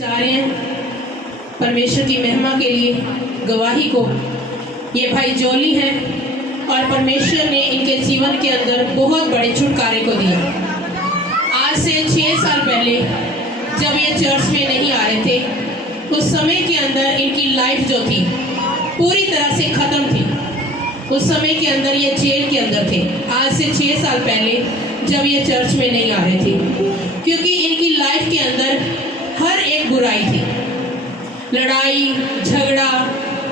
जा रहे हैं परमेश्वर की महिमा के लिए गवाही को। ये भाई जोली हैं और परमेश्वर ने इनके जीवन के अंदर बहुत बड़े छुटकारे को दिया। आज से 6 साल पहले जब ये चर्च में नहीं आ रहे थे, उस समय के अंदर इनकी लाइफ जो थी पूरी तरह से ख़त्म थी। उस समय के अंदर ये जेल के अंदर थे। आज से 6 साल पहले जब ये चर्च में नहीं आ रहे थे, क्योंकि इनकी लाइफ के अंदर हर एक बुराई थी। लड़ाई झगड़ा,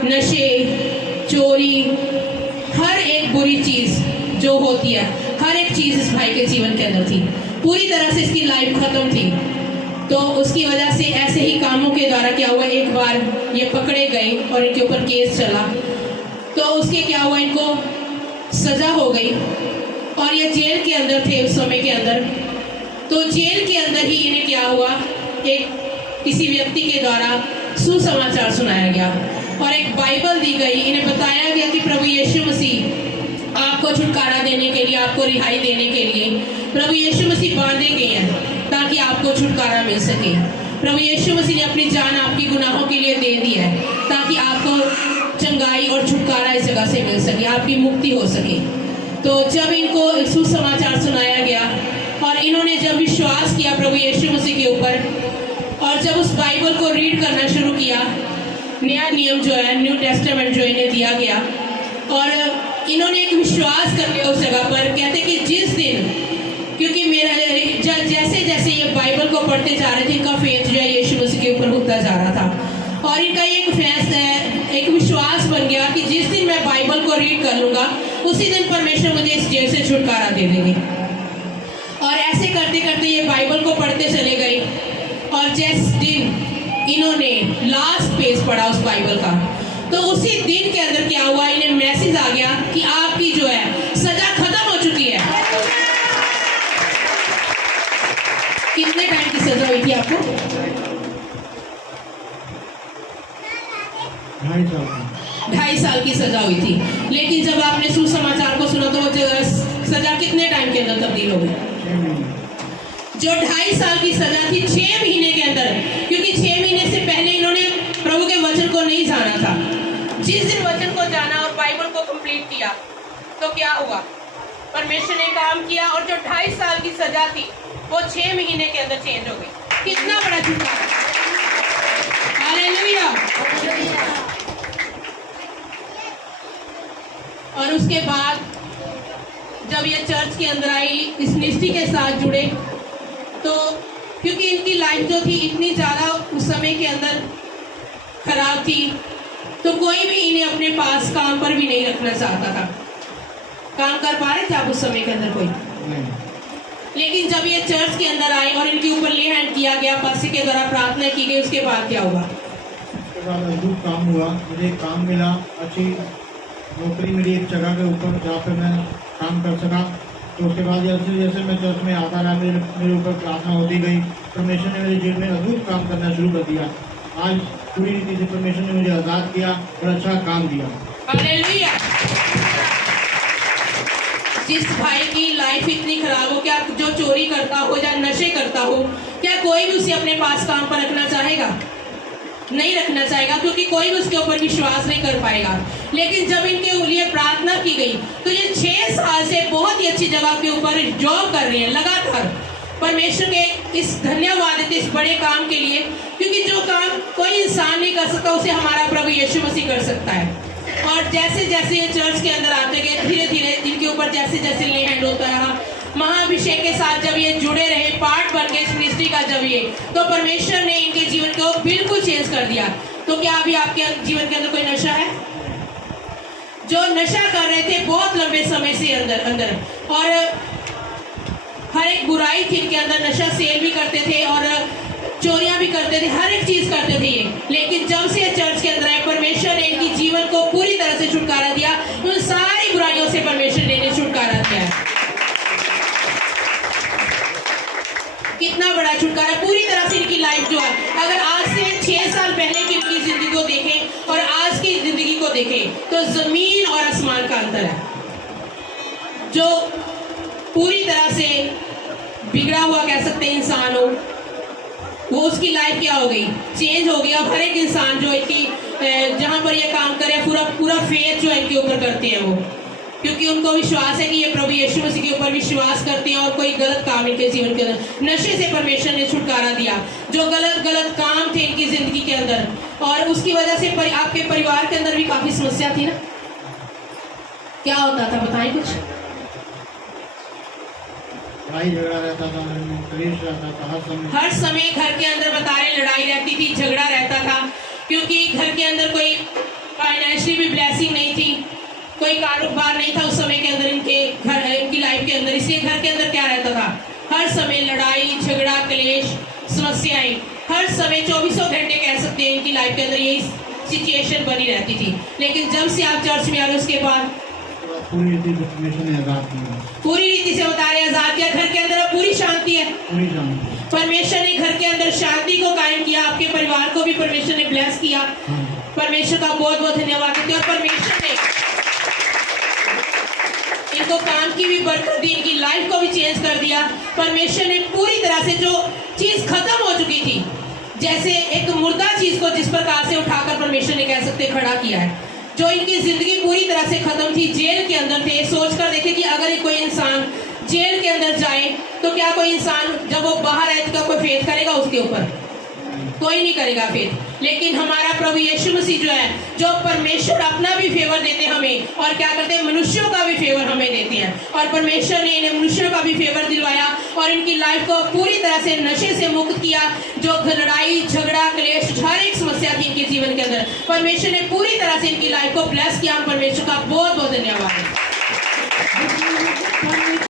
नशे, चोरी, हर एक बुरी चीज़ जो होती है, हर एक चीज़ इस भाई के जीवन के अंदर थी। पूरी तरह से इसकी लाइफ ख़त्म थी। तो उसकी वजह से ऐसे ही कामों के द्वारा क्या हुआ, एक बार ये पकड़े गए और इनके ऊपर केस चला। तो उसके क्या हुआ, इनको सज़ा हो गई और ये जेल के अंदर थे उस समय के अंदर। तो जेल के अंदर ही इन्हें क्या हुआ, एक किसी व्यक्ति के द्वारा सुसमाचार सुनाया गया और एक बाइबल दी गई। इन्हें बताया गया कि प्रभु यीशु मसीह आपको छुटकारा देने के लिए, आपको रिहाई देने के लिए प्रभु यीशु मसीह बांधे गए हैं ताकि आपको छुटकारा मिल सके। प्रभु यीशु मसीह ने अपनी जान आपकी गुनाहों के लिए दे दी है ताकि आपको चंगाई और छुटकारा इस जगह से मिल सके, आपकी मुक्ति हो सके। तो जब इनको सुसमाचार सुनाया गया और इन्होंने जब विश्वास किया प्रभु यीशु मसीह के ऊपर और जब उस बाइबल को रीड करना शुरू किया, नया नियम जो है, न्यू टेस्टामेंट जो इन्हें दिया गया, और इन्होंने एक विश्वास कर लिया उस जगह पर। कहते कि जिस दिन, क्योंकि मेरा जैसे जैसे ये बाइबल को पढ़ते जा रहे थे, इनका फेथ जो है यीशु मसीह के ऊपर होता जा रहा था और इनका एक फैसला, एक विश्वास बन गया कि जिस दिन मैं बाइबल को रीड कर लूँगा उसी दिन परमेश्वर मुझे इस जेल से छुटकारा दे देंगे। और ऐसे करते करते ये बाइबल को पढ़ते चले गए और जिस दिन इन्होंने लास्ट पेज पढ़ा उस बाइबल का, तो उसी दिन के अंदर क्या हुआ, इन्हें मैसेज आ गया कि आपकी जो है सजा खत्म हो चुकी है। कितने टाइम की सजा हुई थी आपको? 2.5 साल की सजा हुई थी। लेकिन जब आपने सुसमाचार को सुना तो वो सजा कितने टाइम के अंदर तब्दील हो गई? जो 2.5 साल की सजा थी 6 महीने के अंदर, क्योंकि 6 महीने से पहले इन्होंने प्रभु के वचन को नहीं जाना था। जिस दिन वचन को जाना और बाइबल को कंप्लीट किया तो क्या हुआ, परमेश्वर ने काम किया और जो 2.5 साल की सजा थी वो 6 महीने के अंदर चेंज हो गई। कितना बड़ा छुटकारा! हालेलुया! और उसके बाद जब ये चर्च के अंदर आई, इस मिनिस्ट्री के साथ जुड़े, तो क्योंकि इनकी लाइफ जो थी इतनी ज़्यादा उस समय के अंदर खराब थी, तो कोई भी इन्हें अपने पास काम पर भी नहीं रखना चाहता था। काम कर पा रहे थे आप उस समय के अंदर? कोई नहीं। लेकिन जब ये चर्च के अंदर आए और इनके ऊपर ले हैंड किया गया, पास्टर के द्वारा प्रार्थना की गई, उसके बाद क्या हुआ? उसके बाद अद्भुत काम हुआ। मुझे एक काम मिला, अच्छी नौकरी मिली एक जगह के ऊपर जहाँ पे मैं काम कर सका। तो उसके बाद जैसे जैसे मैं चर्च में आता रहा, मेरे ऊपर प्रार्थना होती गई। परमेश्वर ने मेरे जीवन में अद्भुत काम करना शुरू कर दिया। आज पूरी रीति से परमेश्वर ने मुझे आज़ाद किया और अच्छा काम दिया। हालेलुया! जिस भाई की लाइफ इतनी खराब हो, क्या जो चोरी करता हो या नशे करता हो, क्या कोई भी उसे अपने पास काम पर रखना चाहेगा? नहीं रखना चाहेगा, क्योंकि कोई भी उसके ऊपर विश्वास नहीं कर पाएगा। लेकिन जब इनके लिए प्रार्थना की गई तो ये 6 साल से बहुत ही अच्छी जगह के ऊपर जॉब कर रहे हैं लगातार। परमेश्वर के इस धन्यवाद देते इस बड़े काम के लिए, क्योंकि जो काम कोई इंसान नहीं कर सकता उसे हमारा प्रभु यीशु मसीह कर सकता है। और जैसे जैसे ये चर्च के अंदर आते गए, धीरे धीरे इनके ऊपर जैसे जैसे ले हैंड होता रहा, महाअभिषेक के साथ जब ये जुड़े रहे, पार्ट बन गए इस मिनिस्ट्री का जब ये, तो परमेश्वर ने इनके जीवन को बिल्कुल चेंज कर दिया। तो क्या अभी आपके जीवन के अंदर कोई नशा है? जो नशा कर रहे थे बहुत लंबे समय से अंदर और हर एक बुराई थी इनके अंदर, नशा सेल भी करते थे और चोरियां भी करते थे, हर एक चीज करते थे ये। लेकिन जब से चर्च के अंदर आए, परमेश्वर ने इनकी जीवन को पूरी तरह से छुटकारा दिया। उन सारी बुराइयों से परमेश्वर ने इन्हें छुटकारा दिया। कितना बड़ा छुटकारा! पूरी तरह से इनकी लाइफ जो है, अगर आज से 6 साल पहले की इनकी जिंदगी को देखें और आज की जिंदगी को देखें तो जमीन और आसमान का अंतर है। जो पूरी तरह से बिगड़ा हुआ कह सकते हैं इंसान हो, वो उसकी लाइफ क्या हो गई, चेंज हो गया। हर एक इंसान जो इनकी जहाँ पर ये काम करे पूरा फेथ जो है इनके ऊपर करते हैं वो, क्योंकि उनको विश्वास है कि ये प्रभु यीशु मसीह के ऊपर विश्वास करते हैं और कोई गलत काम इनके जीवन के अंदर, नशे से परमेश्वर ने छुटकारा दिया, जो गलत काम थे इनकी जिंदगी के अंदर, और उसकी वजह से आपके परिवार के अंदर भी काफी समस्या थी ना। क्या होता था बताएं कुछ? लड़ाई झगड़ा रहता था, क्लेश रहता था हर समय घर के अंदर बता रहे लड़ाई रहती थी, झगड़ा रहता था, क्योंकि घर के अंदर कोई फाइनेंशियली भी ब्लेसिंग नहीं थी, कोई कारोबार नहीं था उस समय के अंदर इनकी लाइफ के अंदर। इसलिए घर के अंदर क्या रहता था, हर समय लड़ाई झगड़ा क्लेश समस्याएं, हर समय 24 घंटे कह सकते हैं इनकी लाइफ के अंदर यही सिचुएशन बनी रहती थी। लेकिन जब से आप चर्च में आ रहे उसके बाद पूरी रीति से परमेश्वर ने आजाद किया, पूरी रीति से बता रहे आजाद किया। घर के अंदर अब पूरी शांति है, पूरी शांति। परमेश्वर ने घर के अंदर शांति को कायम किया, आपके परिवार को भी परमेश्वर ने ब्लेस किया। परमेश्वर का बहुत बहुत धन्यवाद देते हैं। और परमेश्वर ने इनको काम की भी बरकत दी, इनकी लाइफ को भी चेंज कर दिया। परमेश्वर ने पूरी तरह से जो चीज खत्म हो चुकी थी, जैसे एक मुर्दा चीज को जिस प्रकार से उठाकर परमेश्वर ने कह सकते खड़ा किया है, जो इनकी जिंदगी पूरी तरह से खत्म थी, जेल के अंदर थे। सोचकर देखे कि अगर कोई इंसान जेल के अंदर जाए तो क्या कोई इंसान जब वो बाहर आए तो कोई फेथ करेगा उसके ऊपर? कोई नहीं करेगा फेथ। लेकिन हमारा प्रभु यीशु मसीह जो है, जो परमेश्वर अपना भी फेवर देते हैं हमें, और क्या करते हैं, मनुष्यों का भी फेवर हमें देते हैं। और परमेश्वर ने इन्हें मनुष्यों का भी फेवर दिलवाया और इनकी लाइफ को पूरी तरह से नशे से मुक्त किया। जो लड़ाई झगड़ा क्लेश हर एक समस्या थी इनके जीवन के अंदर, परमेश्वर ने पूरी तरह से इनकी लाइफ को ब्लेस किया। परमेश्वर का बहुत बहुत धन्यवाद।